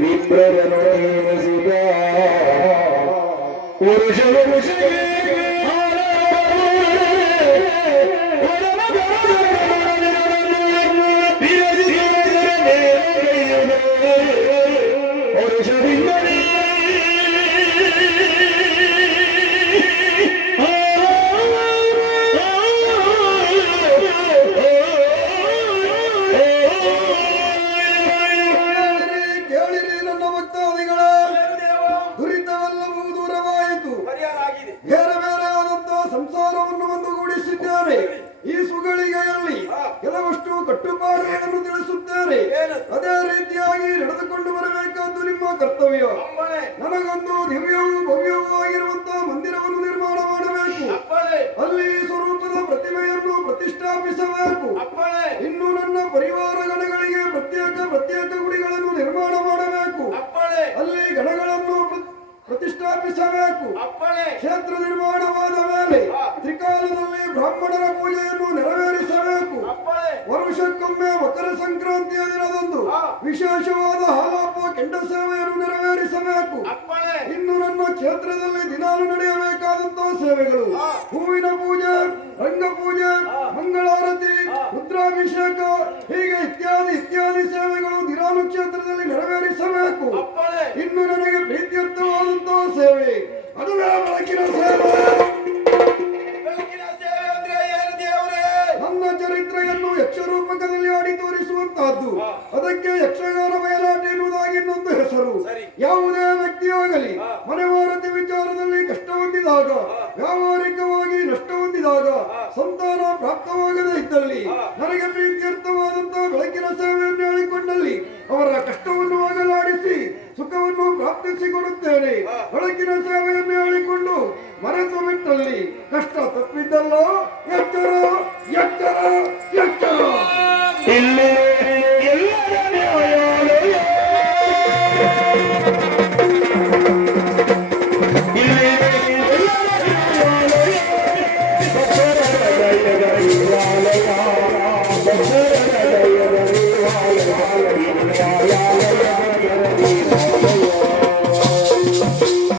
ವಿಪ್ರರನು ನೇಮಿಸಿದ ಸಂಸಾರವನ್ನು ಒಂದುಗೂಡಿಸಿದ್ದೇನೆ. ಈ ಸುಗಳಿಗೆಯಲ್ಲಿ ಕೆಲವಷ್ಟು ಕಟ್ಟುಪಾಡುಗಳನ್ನು ತಿಳಿಸುತ್ತೇನೆ. ಅದೇ ರೀತಿಯಾಗಿ ನಡೆದುಕೊಂಡು ಬರಬೇಕಾದ್ದು ನಿಮ್ಮ ಕರ್ತವ್ಯ. ನನಗೊಂದು ದಿವ್ಯವೂ ಭವ್ಯವೂ ಆಗಿರುವಂತಹ ಮಂದಿರವನ್ನು ನಿರ್ಮಾಣ ಮಾಡಬೇಕು. ಅಲ್ಲಿ ಸ್ವರೂಪದ ಪ್ರತಿಮೆಯನ್ನು ಪ್ರತಿಷ್ಠಾಪಿಸಬೇಕು. ಇನ್ನು ನನ್ನ ಪರಿವಾರ ಗಣಗಳಿಗೆ ಪ್ರತ್ಯೇಕ ಗುಡಿಗಳನ್ನು ನಿರ್ಮಾಣ ಮಾಡಬೇಕು. ಅಲ್ಲಿ ಗಣಗಳನ್ನು ಪ್ರತಿಷ್ಠಾಪಿಸಬೇಕು. ಕ್ಷೇತ್ರ ನಿರ್ಮಾಣವಾದ ಮೇಲೆ ತ್ರಿಕಾಲದಲ್ಲಿ ಬ್ರಾಹ್ಮಣರ ಪೂಜೆಯನ್ನು ನೆರವೇರಿಸಬೇಕು. ವರ್ಷಕ್ಕೊಮ್ಮೆ ಮಕರ ಸಂಕ್ರಾಂತಿಯ ದಿನದಂದು ವಿಶೇಷವಾದ ಹಾಲಾಪ ಕೆಂಡ ಸೇವೆಯನ್ನು ನೆರವೇರಿಸಬೇಕು. ಇನ್ನು ನನ್ನ ಕ್ಷೇತ್ರದಲ್ಲಿ ದಿನಾಲು ನಡೆಯಬೇಕಾದಂತಹ ಸೇವೆಗಳು ಹೂವಿನ ಪೂಜೆ, ರಂಗಪೂಜೆ, ಮಂಗಳಾರತಿ, ರುದ್ರಾಭಿಷೇಕ ಹೀಗೆ ಇತ್ಯಾದಿ ಸೇವೆಗಳು ದಿನಾಲು ಕ್ಷೇತ್ರದಲ್ಲಿ ನೆರವೇರಿಸಬೇಕು. ಇನ್ನು ನನಗೆ ಪ್ರೀತ್ಯರ್ಥವಾದಂತಹ ಸೇವೆ ಅದುವೇ ಬೆಳಕಿನ ಸೇವೆ. ನನ್ನ ಚರಿತ್ರೆಯನ್ನು ಯಕ್ಷರೂಪಕದಲ್ಲಿ ಆಡಿ ತೋರಿಸುವಂತಹದ್ದು. ಅದಕ್ಕೆ ಯಕ್ಷಗಾನ ಬಯಲಾಟ ಎನ್ನುವುದಾಗಿ ಇನ್ನೊಂದು ಹೆಸರು. ಯಾವುದೇ ವ್ಯಕ್ತಿಯಾಗಲಿ ಮನೆವಾರತಿ ವಿಚಾರದಲ್ಲಿ ಕಷ್ಟ ಹೊಂದಿದಾಗ, ವ್ಯಾವಹಾರಿಕವಾಗಿ ನಷ್ಟ ಹೊಂದಿದಾಗ, ಸಂತಾನ ಪ್ರಾಪ್ತವಾಗದೇ ಇದ್ದಲ್ಲಿ, ನನಗೆ ಪ್ರೀತ್ಯರ್ಥವಾದಂತಹ ಬೆಳಕಿನ ಸೇವೆಯನ್ನು ಹೇಳಿಕೊಂಡಲ್ಲಿ ಅವರ ಕಷ್ಟವನ್ನು ಹೋಗಲಾಡಿಸಿ ಸುಖವನ್ನು ಪ್ರಾಪ್ತಿಸಿಕೊಡುತ್ತೇನೆ. ಬೆಳಕಿನ ಸೇವೆಯನ್ನು ಹೇಳಿಕೊಂಡು ಮರೆತು ಬಿಟ್ಟಲ್ಲಿ ಕಷ್ಟ ತಪ್ಪಿದ್ದಲ್ಲ. ಎಚ್ಚರ ಎಚ್ಚರ ಎಚ್ಚರ.